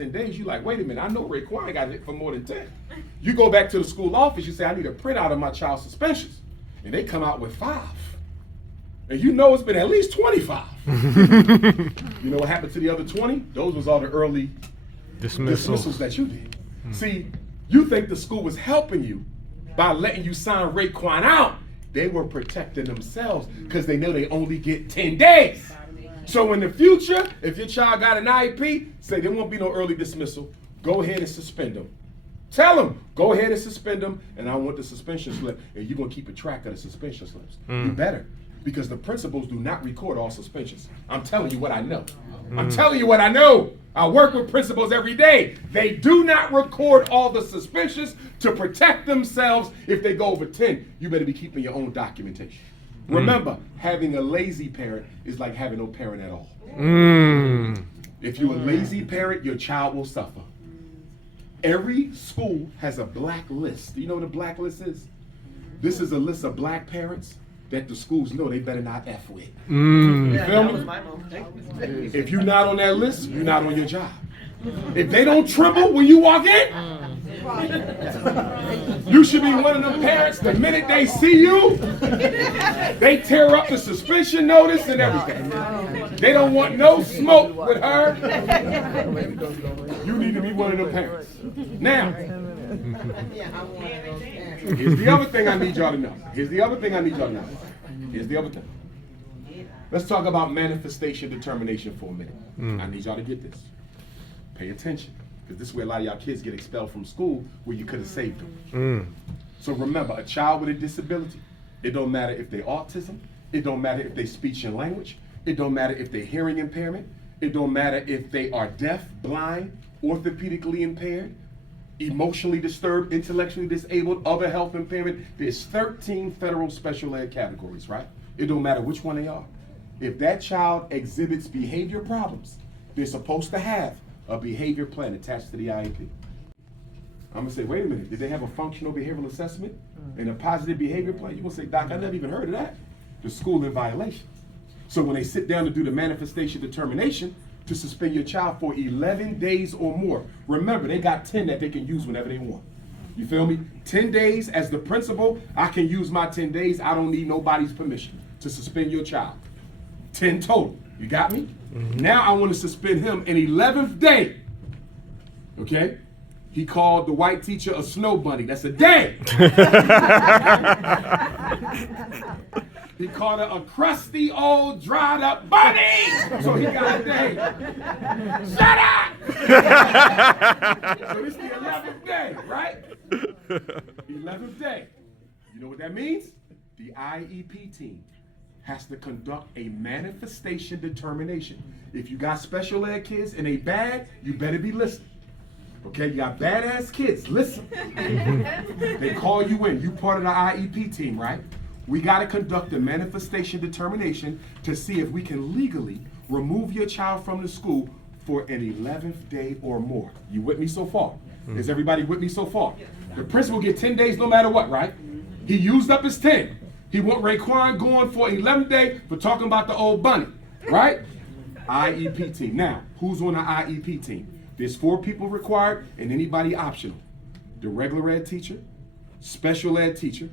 10 days, you're like, wait a minute, I know Raekwon got hit for more than 10. You go back to the school office, you say, I need a printout of my child's suspensions. And they come out with 5. And you know it's been at least 25. You know what happened to the other 20? Those was all the early dismissals that you did. See, you think the school was helping you by letting you sign Raekwon out. They were protecting themselves because they know they only get 10 days. So in the future, if your child got an IEP, say there won't be no early dismissal. Go ahead and suspend them. Tell them, go ahead and suspend them, and I want the suspension slip, and you're going to keep a track of the suspension slips. You better, because the principals do not record all suspensions. I'm telling you what I know. I'm telling you what I know. I work with principals every day. They do not record all the suspensions to protect themselves. If they go over 10, you better be keeping your own documentation. Remember, having a lazy parent is like having no parent at all. If you're a lazy parent, your child will suffer. Every school has a black list. Do you know what a black list is? This is a list of black parents that the schools know they better not F with. You feel me? If you're not on that list, you're not on your job. If they don't tremble when you walk in, you should be one of them parents, the minute they see you, they tear up the suspension notice and everything. They don't want no smoke with her. You need to be one of them parents. Now, here's the other thing I need y'all to know. Here's the other thing. Let's talk about manifestation determination for a minute. I need y'all to get this. Pay attention. Because this is where a lot of y'all kids get expelled from school where you could have saved them. So remember, a child with a disability, it don't matter if they're autism, it don't matter if they speech and language, it don't matter if they're hearing impairment, it don't matter if they are deaf, blind, orthopedically impaired, emotionally disturbed, intellectually disabled, other health impairment. There's 13 federal special ed categories, right? It don't matter which one they are. If that child exhibits behavior problems, they're supposed to have a behavior plan attached to the IEP. I'm gonna say, wait a minute, did they have a functional behavioral assessment and a positive behavior plan? You're gonna say, Doc, I never even heard of that. The school in violation. So when they sit down to do the manifestation determination to suspend your child for 11 days or more, remember, they got 10 that they can use whenever they want. You feel me? 10 days as the principal, I can use my 10 days. I don't need nobody's permission to suspend your child. 10 total. You got me? Now I want to suspend him an 11th day. Okay? He called the white teacher a snow bunny. That's a day. He called her a crusty old dried up bunny. So he got a day. Shut up! So this is the 11th day, right? 11th day. You know what that means? The IEP team has to conduct a manifestation determination. If you got special ed kids and they bad, you better be listening. Okay, you got badass kids, listen. They call you in, you part of the IEP team, right? We gotta conduct a manifestation determination to see if we can legally remove your child from the school for an 11th day or more. You with me so far? Is everybody with me so far? The principal get 10 days no matter what, right? He used up his 10. He want Raekwon going for 11th day for talking about the old bunny, right? IEP team. Now, who's on the IEP team? There's 4 people required and anybody optional. The regular ed teacher, special ed teacher,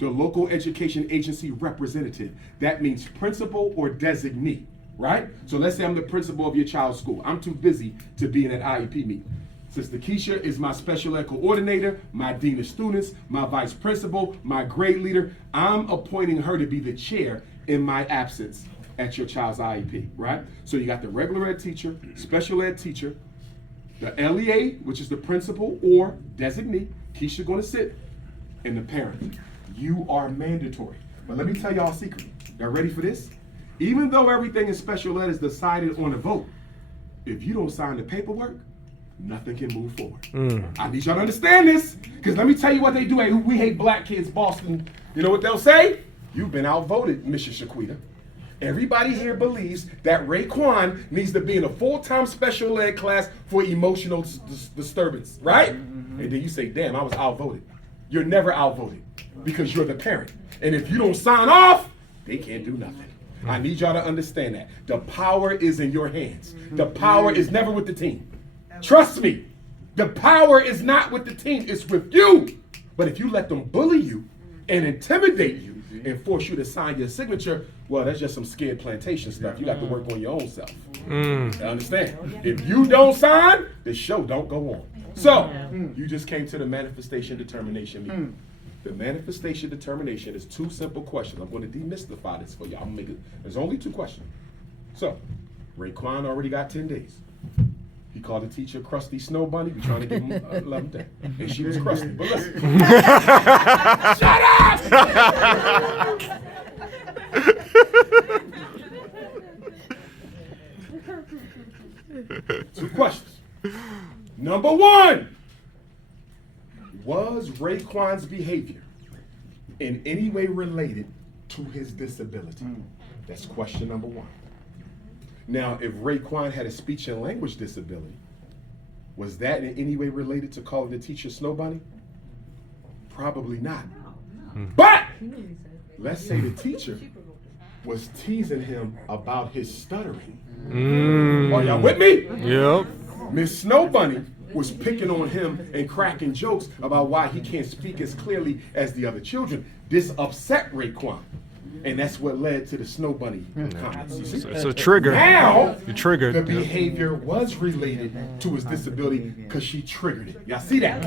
the local education agency representative. That means principal or designee, right? So let's say I'm the principal of your child's school. I'm too busy to be in that IEP meeting. Sister Keisha is my special ed coordinator, my dean of students, my vice principal, my grade leader. I'm appointing her to be the chair in my absence at your child's IEP, right? So you got the regular ed teacher, special ed teacher, the LEA, which is the principal or designee, Keisha gonna sit, and the parent. You are mandatory. But let me tell y'all a secret. Y'all ready for this? Even though everything in special ed is decided on a vote, if you don't sign the paperwork, nothing can move forward. I need y'all to understand this, because let me tell you what they do. Hey, we hate black kids, Boston. You know what they'll say? You've been outvoted, Mrs. Shaquita. Everybody here believes that Raekwon needs to be in a full-time special ed class for emotional disturbance, right? And then you say, damn, I was outvoted. You're never outvoted because you're the parent. And if you don't sign off, they can't do nothing. I need y'all to understand that. The power is in your hands. The power is never with the team. Trust me, the power is not with the team, it's with you. But if you let them bully you and intimidate you and force you to sign your signature, well, that's just some scared plantation stuff. You got to work on your own self. Understand? If you don't sign, the show don't go on. So, you just came to the manifestation determination meeting. The manifestation determination is 2 simple questions. I'm going to demystify this for you. I'm gonna make it. There's only 2 questions. So, Raekwon already got 10 days. He called the teacher crusty snow bunny. We're trying to give him 11 days. And she was crusty. But listen. Shut up! 2 questions. Number 1. Was Raekwon's behavior in any way related to his disability? That's question number 1. Now, if Raekwon had a speech and language disability, was that in any way related to calling the teacher Snow Bunny? Probably not. But let's say the teacher was teasing him about his stuttering. Are y'all with me? Yep. Miss Snow Bunny was picking on him and cracking jokes about why he can't speak as clearly as the other children. This upset Raekwon. And that's what led to the Snow Bunny comments. You see? It's a trigger. Now, you triggered. The behavior was related to his disability because she triggered it. Y'all see that?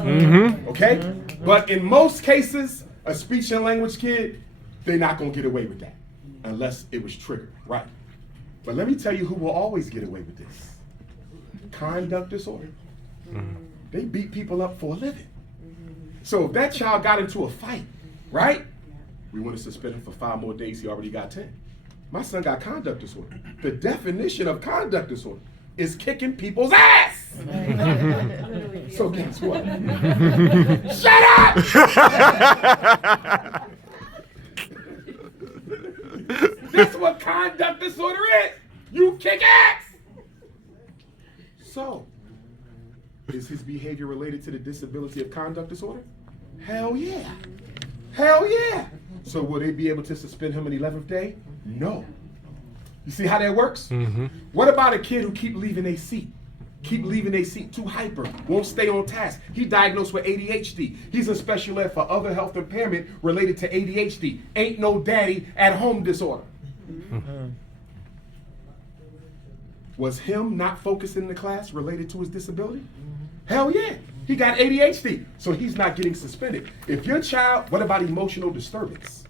Okay? But in most cases, a speech and language kid, they're not going to get away with that unless it was triggered, right? But let me tell you who will always get away with this. Conduct disorder. They beat people up for a living. So if that child got into a fight, right? We want to suspend him for 5 more days. He already got 10. My son got conduct disorder. The definition of conduct disorder is kicking people's ass. So guess what? Shut up! That's what conduct disorder is. You kick ass. So, is his behavior related to the disability of conduct disorder? Hell yeah. Hell yeah. So will they be able to suspend him an 11th day? No. You see how that works? What about a kid who keep leaving their seat? Keep leaving their seat, too hyper, won't stay on task. He diagnosed with ADHD. He's in special ed for other health impairment related to ADHD. Ain't no daddy at home disorder. Was him not focusing in the class related to his disability? Hell yeah. He got ADHD, so he's not getting suspended. If your child, what about emotional disturbance?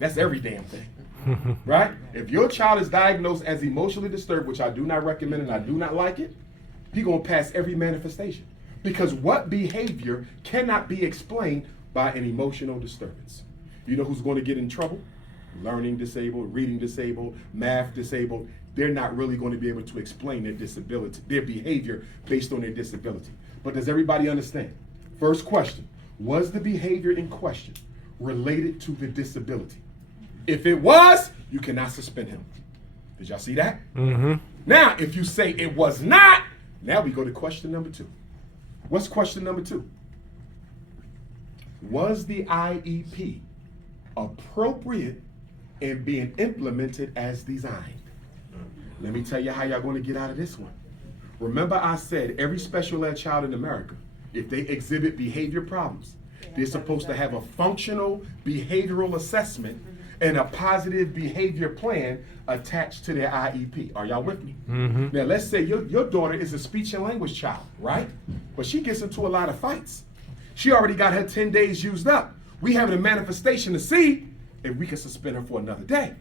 That's every damn thing, right? If your child is diagnosed as emotionally disturbed, which I do not recommend and I do not like it, he's gonna pass every manifestation. Because what behavior cannot be explained by an emotional disturbance? You know who's gonna get in trouble? Learning disabled, reading disabled, math disabled. They're not really going to be able to explain their disability, their behavior based on their disability. But does everybody understand? First question, was the behavior in question related to the disability? If it was, you cannot suspend him. Did y'all see that? Now, if you say it was not, now we go to question number 2. What's question number 2? Was the IEP appropriate in being implemented as designed? Let me tell you how y'all going to get out of this one. Remember I said every special ed child in America, if they exhibit behavior problems, they're supposed to have a functional behavioral assessment and a positive behavior plan attached to their IEP. Are y'all with me? Now let's say your daughter is a speech and language child, right? But she gets into a lot of fights. She already got her 10 days used up. We having a manifestation to see if we can suspend her for another day.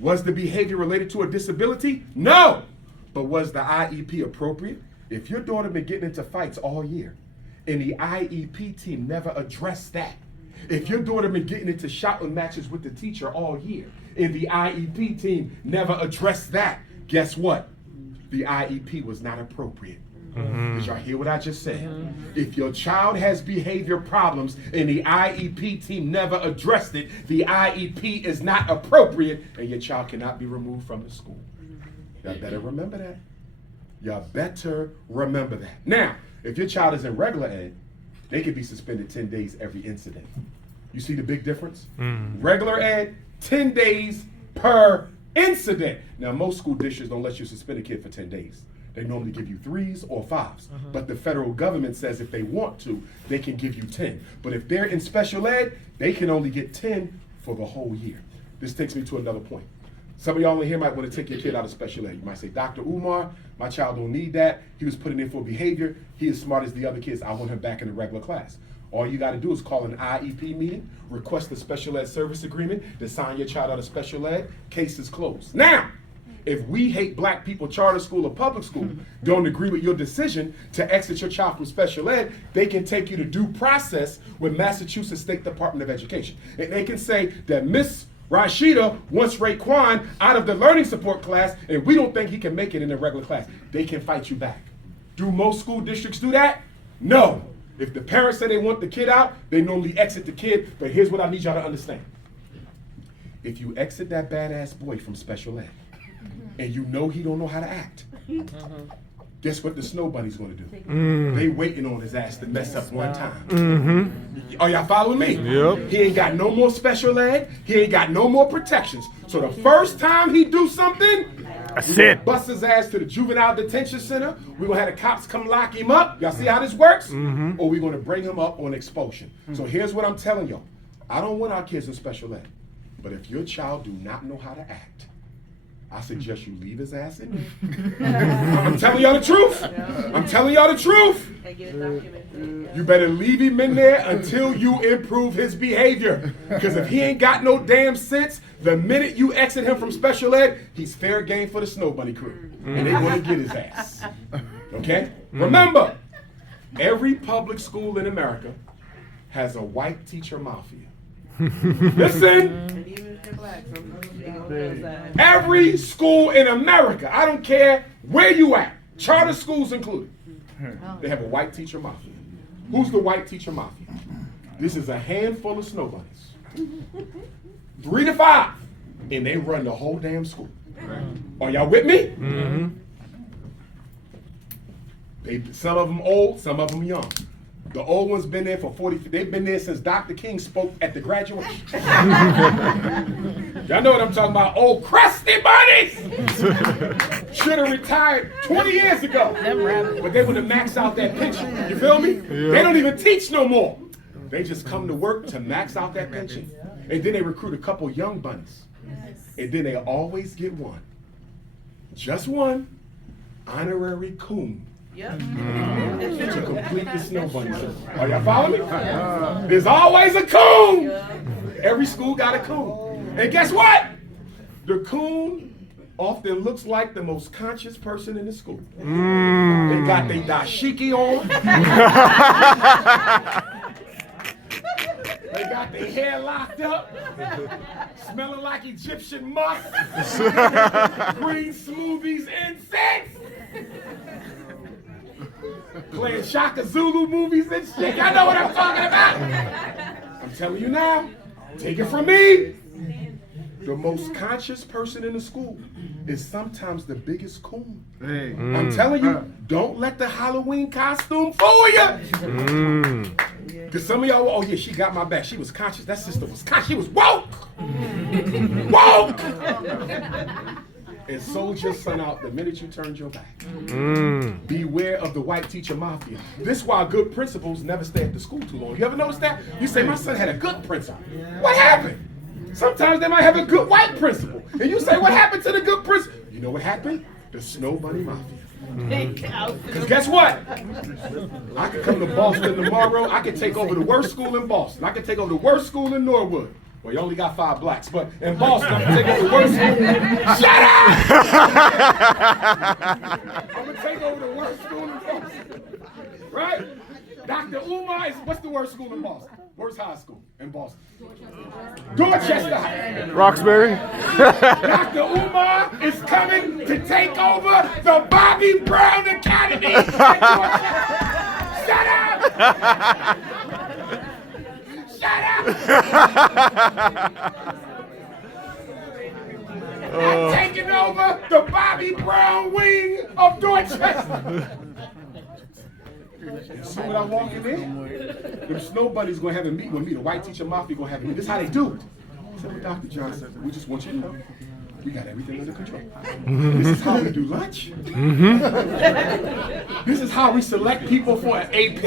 Was the behavior related to a disability? No. But was the IEP appropriate? If your daughter been getting into fights all year and the IEP team never addressed that, if your daughter been getting into shouting matches with the teacher all year and the IEP team never addressed that, guess what? The IEP was not appropriate. Did y'all hear what I just said? If your child has behavior problems and the IEP team never addressed it, the IEP is not appropriate and your child cannot be removed from the school. Y'all better remember that. Y'all better remember that. Now, if your child is in regular ed, they could be suspended 10 days every incident. You see the big difference? Regular ed, 10 days per incident. Now, most school districts don't let you suspend a kid for 10 days. They normally give you 3s or 5s. But the federal government says if they want to, they can give you 10. But if they're in special ed, they can only get 10 for the whole year. This takes me to another point. Some of y'all in here might want to take your kid out of special ed. You might say, Dr. Umar, my child don't need that. He was put in for behavior. He is smart as the other kids. I want him back in the regular class. All you got to do is call an IEP meeting, request a special ed service agreement, then sign your child out of special ed. Case is closed. Now, if we hate black people, charter school or public school, don't agree with your decision to exit your child from special ed, they can take you to due process with Massachusetts State Department of Education. And they can say that Miss Rashida wants Raekwon out of the learning support class, and we don't think he can make it in the regular class. They can fight you back. Do most school districts do that? No. If the parents say they want the kid out, they normally exit the kid, but here's what I need y'all to understand. If you exit that badass boy from special ed, and you know he don't know how to act, guess what the snow bunny's gonna do? They waiting on his ass to mess up one time. Are y'all following me? Yep. He ain't got no more special ed, he ain't got no more protections. So the first time he do something, That's it. bust his ass to the juvenile detention center. We're gonna have the cops come lock him up. Y'all see how this works? Or we're gonna bring him up on expulsion. So here's what I'm telling y'all. I don't want our kids in special ed, but if your child do not know how to act, I suggest you leave his ass in there. I'm telling y'all the truth. I'm telling y'all the truth. You better leave him in there until you improve his behavior. Because if he ain't got no damn sense, the minute you exit him from special ed, he's fair game for the Snow Bunny crew. And they want to get his ass. Okay? Remember, every public school in America has a white teacher mafia. Listen. Every school in America, I don't care where you at, charter schools included, they have a white teacher mafia. Who's the white teacher mafia? This is a handful of snow bunnies. 3 to 5, and they run the whole damn school. Are y'all with me? Some of them old, some of them young. The old ones been there for 40, they've been there since Dr. King spoke at the graduation. Y'all know what I'm talking about, old crusty bunnies! Should have retired 20 years ago. But they would have maxed out that pension, you feel me? Yeah. They don't even teach no more. They just come to work to max out that pension. And then they recruit a couple young bunnies. And then they always get one. Just one honorary coon. To complete the snow bunny circle. Are y'all following me? There's always a coon. Every school got a coon. And guess what? The coon often looks like the most conscious person in the school. They got their dashiki on. They got their hair locked up. Smelling like Egyptian musk. Green smoothies, incense. Playing Shaka Zulu movies and shit. Y'all know what I'm talking about. I'm telling you now, take it from me. The most conscious person in the school is sometimes the biggest coon. I'm telling you, don't let the Halloween costume fool you. Because some of y'all, oh yeah, she got my back. She was conscious. That sister was conscious. She was woke. Woke. And sold your son out the minute you turned your back. Beware of the white teacher mafia. This is why good principals never stay at the school too long. You ever notice that? You say, my son had a good principal. What happened? Sometimes they might have a good white principal. And you say, what happened to the good principal? You know what happened? The Snow Bunny Mafia. Because guess what? I could come to Boston tomorrow. I could take over the worst school in Boston. I could take over the worst school in Norwood. Well, you only got 5 blacks, but in Boston, I'm gonna take over the worst school. Shut up! I'm gonna take over the worst school in Boston. Right? Dr. Umar is, what's the worst school in Boston? Worst high school in Boston? Dorchester High. Roxbury. Dr. Umar is coming to take over the Bobby Brown Academy in Dorchester. Shut up! Shut up! I'm taking over the Bobby Brown wing of Dorchester. You see what I'm walking in? The Snow Bunny's gonna have a meeting with me. The white teacher mafia gonna have a meeting. This is how they do it. I said, well, Dr. Johnson, we just want you to know We got everything under control. This is how we do lunch. This is how we select people for an AP.